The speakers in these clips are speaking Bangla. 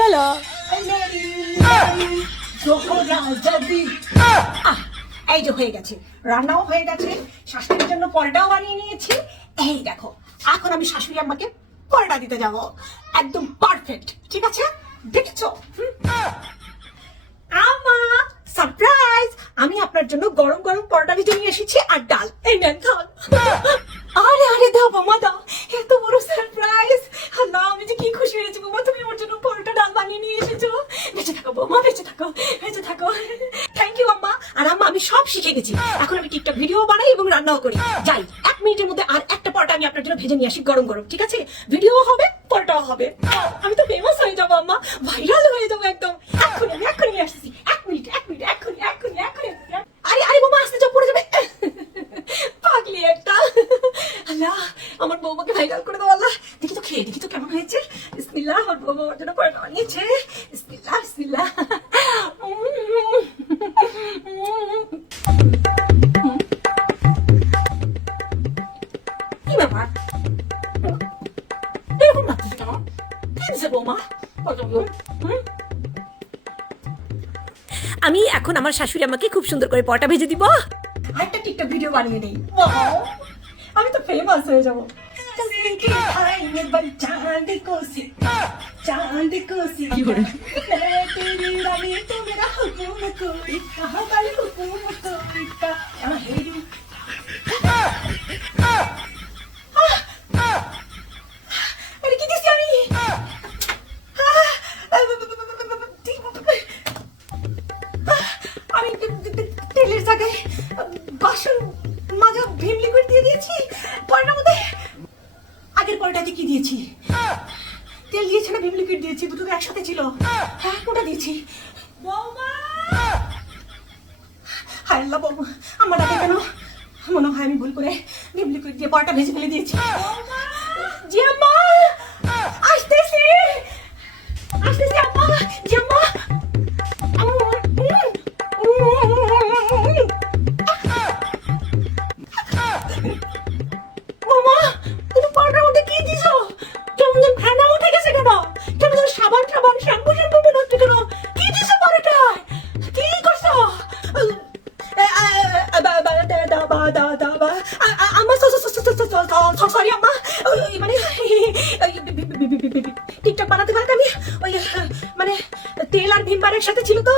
লালা এই যে হয়ে গেছে, রান্নাও হয়ে গেছে, শাশুড়ির জন্য পরোটাও বানিয়ে নিয়েছি। এই দেখো, এখন আমি শাশুড়ি আম্মাকে পরোটা দিতে যাব, একদম পারফেক্ট। ঠিক আছে, দেখেছো? আম্মা সারপ্রাইজ, আমি আপনার জন্য গরম গরম পরোটা ভেজে নিয়ে এসেছি আর ডাল। এই নেন খান। আরে আরে দাও বোমা দাও, এত বড় সারপ্রাইজ। না, আমি যে কি খুশি হয়েছি বোমা, তুমি আমার জন্য পরোটা ডাল বানিয়ে নিয়ে এসেছো। বেঁচে থাকো বোমা, বেঁচে থাকো, বেঁচে থাকো। থ্যাংক ইউ আম্মা। আর আম্মা আমি সব শিখে গেছি, এখন আমি টিকটক ভিডিও বানাই এবং রান্নাও করি। যাই 1 মিনিটের মধ্যে আর একটা পরোটা আমি আপনার জন্য ভেজে নিয়ে আসি গরম গরম। ঠিক আছে, ভিডিও হবে, পরোটাও হবে। আমি তো ফেমাস হয়ে যাবো আম্মা, ভাইরাল হয়ে যাবো একদম। এক্ষুনি আসছি, 1 মিনিট, এক্ষুনি। আরে আরে বোমা আসতে চোখ পড়ে যাবে। পাগলি একটা। আল্লাহ, আমার বৌমাকে ভাইরাল করে দাও আল্লাহ। দেখি তো খেয়ে দেখি তো কেমন হয়েছে। বিসমিল্লাহ, আমার বৌমা আমার জন্য পরোটা বানিয়েছে। বিসমিল্লাহ বিসমিল্লাহ। কি ব্যাপার, এরকম ভাবতেছে কেন? কি দিছে বৌমা? আমি এখন আমার শাশুড়ি আমাকে খুব সুন্দর করে পরোটা ভেজে দিব। একটা টিকটক ভিডিও বানিয়ে নেই, আমি তো ফেমাস হয়ে যাবো। चांद को सितारा तेरी रानी तो मेरा हुक्म कोई कहाँ वाले हुक्म कोई का हेरू। अरे কি দিছি আমি? আমি তেলের জায়গায় বাসন মাজা ভীম লিকুইড দিয়ে দিয়েছি পরোটার মধ্যে। আগের পরোটাতে কি দিয়েছি? তেল দিয়েছি না ভীম লিকুইড দিয়েছি? দুটো তো একসাথে ছিল। হ্যাঁ, কোনটা দিয়েছি? বৌমা! হায় আল্লাহ বৌমা, আমার ডাকে কেন? মনে হয় আমি ভুল করে ভীম লিকুইড দিয়ে পরোটা ভেজে ফেলে দিয়েছি। জি আম্মা, আসতেছি আম্মা। জি আম্মা। বৌমা, তুমি পরোটার মধ্যে কি দিছো? কেমন যেন ফেনা উঠে গেছে কেন? কেমন যেন সাবান শ্যাম্পু মনে হচ্ছে কেন? কি দিছো পরোটায়? কি করছো? আম্মা সরি আম্মা, মানে টিকটক বানাতে আমি ওই মানে তেল আর ভীমবার একসাথে ছিল তো,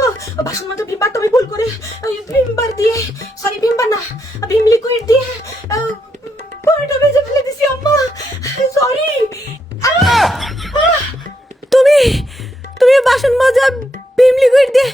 বাসন মাজা ভীমবার তো আমি ভুল করে ওই ভীমবার দিয়ে, সরি ভীমবার না, ভীম লিকুইড দিয়ে পরোটা ভেজে ফেলে দিছি আম্মা, সরি। তুমি বাসন মাজা ভীম লিকুইড দিয়ে